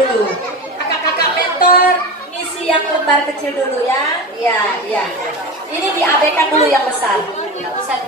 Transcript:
dulu. Kakak-kakak mentor ngisi yang lembar kecil dulu ya. Iya, iya. Ini diabaikan dulu yang besar. Nggak usah